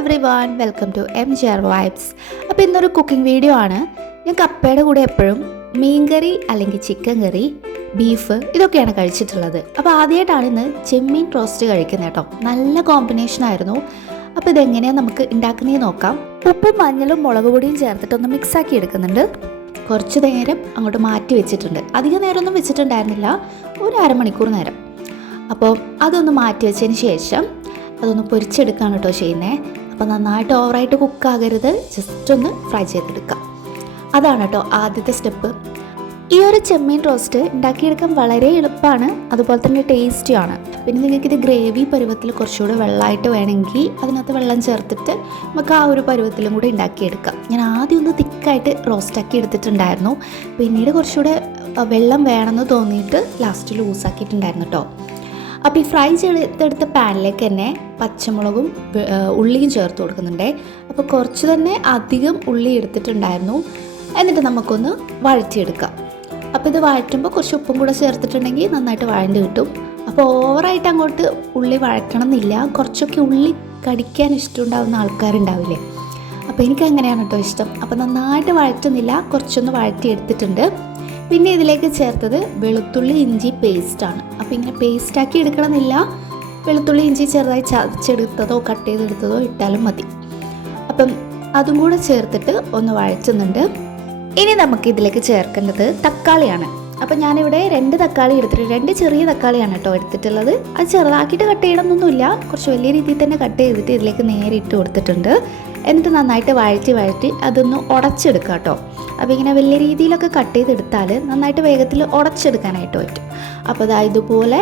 Everyone welcome to M G R vibes അപ്പോൾ ഇന്നൊരു cooking video ആണ്. ഞാൻ കപ്പയുടെ കൂടെ എപ്പോഴും മീൻ കറി അല്ലെങ്കിൽ ചിക്കൻ കറി ബീഫ് ഇതൊക്കെയാണ് കഴിച്ചിട്ടുള്ളത്. അപ്പോൾ ആദ്യമായിട്ടാണ് ഇന്ന് ചെമ്മീൻ റോസ്റ്റ് കഴിക്കുന്നത് കേട്ടോ. നല്ല കോമ്പിനേഷൻ ആയിരുന്നു. അപ്പോൾ ഇതെങ്ങനെയാണ് നമുക്ക് ഉണ്ടാക്കുന്നതെന്ന് നോക്കാം. ഉപ്പും മഞ്ഞളും മുളക് പൊടിയും ചേർത്തിട്ടൊന്ന് മിക്സാക്കി എടുക്കുന്നുണ്ട്. കുറച്ച് നേരം അങ്ങോട്ട് മാറ്റി വെച്ചിട്ടുണ്ട്. അധികം നേരമൊന്നും വെച്ചിട്ടുണ്ടായിരുന്നില്ല. ഒരു അരമണിക്കൂർ നേരം. അപ്പോൾ അതൊന്ന് മാറ്റി വെച്ചതിന് ശേഷം അതൊന്ന് പൊരിച്ചെടുക്കുകയാണ് കേട്ടോ ചെയ്യുന്നത്. അപ്പോൾ നന്നായിട്ട് ഓവറായിട്ട് കുക്കാകരുത് ജസ്റ്റ് ഒന്ന് ഫ്രൈ ചെയ്തെടുക്കാം അതാണ് കേട്ടോ ആദ്യത്തെ സ്റ്റെപ്പ് ഈ ഒരു ചെമ്മീൻ റോസ്റ്റ് ഉണ്ടാക്കിയെടുക്കാൻ വളരെ എളുപ്പമാണ്. അതുപോലെ തന്നെ ടേസ്റ്റിയാണ് പിന്നെ നിങ്ങൾക്ക് ഇത് ഗ്രേവി പരുവത്തിൽ കുറച്ചുകൂടെ വെള്ളമായിട്ട് വേണമെങ്കിൽ അതിനകത്ത് വെള്ളം ചേർത്തിട്ട് നമുക്ക് ആ ഒരു പരുവത്തിലും കൂടെ ഉണ്ടാക്കിയെടുക്കാം. ഞാൻ ആദ്യം ഒന്ന് തിക്കായിട്ട് റോസ്റ്റാക്കി എടുത്തിട്ടുണ്ടായിരുന്നു. പിന്നീട് കുറച്ചുകൂടെ വെള്ളം വേണമെന്ന് തോന്നിയിട്ട് ലാസ്റ്റ് ലൂസാക്കിയിട്ടുണ്ടായിരുന്നു കേട്ടോ അപ്പോൾ ഈ ഫ്രൈ ചെയ്തെടുത്ത പാനിലേക്ക് തന്നെ പച്ചമുളകും ഉള്ളിയും ചേർത്ത് കൊടുക്കുന്നുണ്ട്. അപ്പോൾ കുറച്ച് തന്നെ അധികം ഉള്ളി എടുത്തിട്ടുണ്ടായിരുന്നു. എന്നിട്ട് നമുക്കൊന്ന് വഴറ്റിയെടുക്കാം. അപ്പോൾ ഇത് വഴറ്റുമ്പോൾ കുറച്ച് ഉപ്പും കൂടെ ചേർത്തിട്ടുണ്ടെങ്കിൽ നന്നായിട്ട് വഴണ്ട് കിട്ടും. അപ്പോൾ ഓവറായിട്ട് അങ്ങോട്ട് ഉള്ളി വഴറ്റണം എന്നില്ല കുറച്ചൊക്കെ ഉള്ളി കടിക്കാൻ ഇഷ്ടമുണ്ടാവുന്ന ആൾക്കാരുണ്ടാവില്ലേ? അപ്പോൾ എനിക്ക് അങ്ങനെയാണ് കേട്ടോ ഇഷ്ടം. അപ്പോൾ നന്നായിട്ട് വഴറ്റുന്നില്ല. കുറച്ചൊന്ന് വഴറ്റി എടുത്തിട്ടുണ്ട് പിന്നെ ഇതിലേക്ക് ചേർത്തത് വെളുത്തുള്ളി ഇഞ്ചി പേസ്റ്റാണ് അപ്പോൾ ഇങ്ങനെ പേസ്റ്റാക്കി എടുക്കണമെന്നില്ല. വെളുത്തുള്ളി ഇഞ്ചി ചെറുതായി ചതച്ചെടുത്തതോ കട്ട് ചെയ്തെടുത്തതോ ഇട്ടാലും മതി. അപ്പം അതും കൂടെ ചേർത്തിട്ട് ഒന്ന് വഴച്ചുന്നുണ്ട് ഇനി നമുക്ക് ഇതിലേക്ക് ചേർക്കേണ്ടത് തക്കാളിയാണ്. അപ്പം ഞാനിവിടെ രണ്ട് തക്കാളി എടുത്തിട്ട് രണ്ട് ചെറിയ തക്കാളിയാണ് കേട്ടോ എടുത്തിട്ടുള്ളത്. അത് ചെറുതാക്കിയിട്ട് കട്ട് ചെയ്യണമെന്നൊന്നുമില്ല. കുറച്ച് വലിയ രീതിയിൽ തന്നെ കട്ട് ചെയ്തിട്ട് ഇതിലേക്ക് നേരെ ഇട്ട് കൊടുത്തിട്ടുണ്ട്. എന്നിട്ട് നന്നായിട്ട് വഴറ്റി വഴറ്റി അതൊന്ന് ഉടച്ചെടുക്കുക കേട്ടോ. അപ്പോൾ ഇങ്ങനെ വലിയ രീതിയിലൊക്കെ കട്ട് ചെയ്തെടുത്താൽ നന്നായിട്ട് വേഗത്തിൽ ഉടച്ചെടുക്കാനായിട്ട് പറ്റും. അപ്പോൾ അതാ ഇതുപോലെ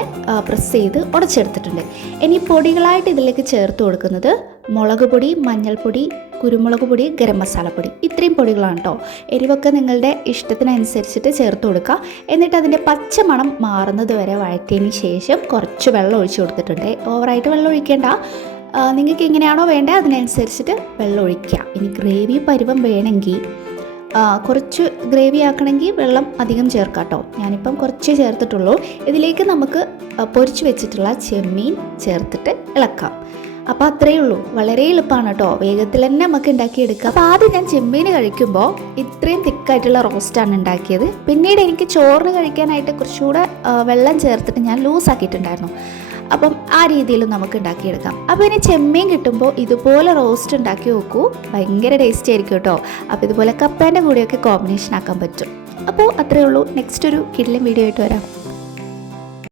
പ്രസ് ചെയ്ത് ഉടച്ചെടുത്തിട്ടുണ്ട്. ഇനി പൊടികളായിട്ട് ഇതിലേക്ക് ചേർത്ത് കൊടുക്കുന്നത് മുളക് പൊടി മഞ്ഞൾപ്പൊടി കുരുമുളക് പൊടി ഗരം മസാലപ്പൊടി ഇത്രയും പൊടികളാണ് കേട്ടോ. എരിവൊക്കെ നിങ്ങളുടെ ഇഷ്ടത്തിനനുസരിച്ചിട്ട് ചേർത്ത് കൊടുക്കുക. എന്നിട്ട് അതിന്റെ പച്ചമണം മാറുന്നത് വരെ വഴറ്റിയതിന് ശേഷം കുറച്ച് വെള്ളം ഒഴിച്ച് കൊടുത്തിട്ടുണ്ട്. ഓവറായിട്ട് വെള്ളം ഒഴിക്കേണ്ട. നിങ്ങൾക്ക് എങ്ങനെയാണോ വേണ്ടത് അതിനനുസരിച്ചിട്ട് വെള്ളം ഒഴിക്കുക ഇനി ഗ്രേവി പരുവം വേണമെങ്കിൽ കുറച്ച് ഗ്രേവി ആക്കണമെങ്കിൽ വെള്ളം അധികം ചേർക്കാം കേട്ടോ. ഞാനിപ്പം കുറച്ച് ചേർത്തിട്ടുള്ളൂ. ഇതിലേക്ക് നമുക്ക് പൊരിച്ച് വെച്ചിട്ടുള്ള ചെമ്മീൻ ചേർത്തിട്ട് ഇളക്കാം. അപ്പം അത്രയേ ഉള്ളൂ. വളരെ എളുപ്പമാണ് കേട്ടോ. വേഗത്തിൽ തന്നെ നമുക്ക് ഉണ്ടാക്കിയെടുക്കാം. അപ്പോൾ ആദ്യം ഞാൻ ചെമ്മീൻ കഴിക്കുമ്പോൾ ഇത്രയും തിക്കായിട്ടുള്ള റോസ്റ്റാണ് ഉണ്ടാക്കിയത്. പിന്നീട് എനിക്ക് ചോറിന് കഴിക്കാനായിട്ട് കുറച്ചുകൂടെ വെള്ളം ചേർത്തിട്ട് ഞാൻ ലൂസാക്കിയിട്ടുണ്ടായിരുന്നു അപ്പം ആ രീതിയിൽ നമുക്ക് ഉണ്ടാക്കിയെടുക്കാം. അപ്പോൾ ഇനി ചെമ്മീൻ കിട്ടുമ്പോൾ ഇതുപോലെ റോസ്റ്റ് ഉണ്ടാക്കി നോക്കൂ ഭയങ്കര ടേസ്റ്റി ആയിരിക്കും കേട്ടോ. അപ്പോൾ ഇതുപോലെ കപ്പേന്റെ കൂടെയൊക്കെ കോമ്പിനേഷൻ ആക്കാൻ പറ്റും. അപ്പോൾ അത്രയേ ഉള്ളൂ. നെക്സ്റ്റ് ഒരു കിഡിലും വീഡിയോ ആയിട്ട് വരാം.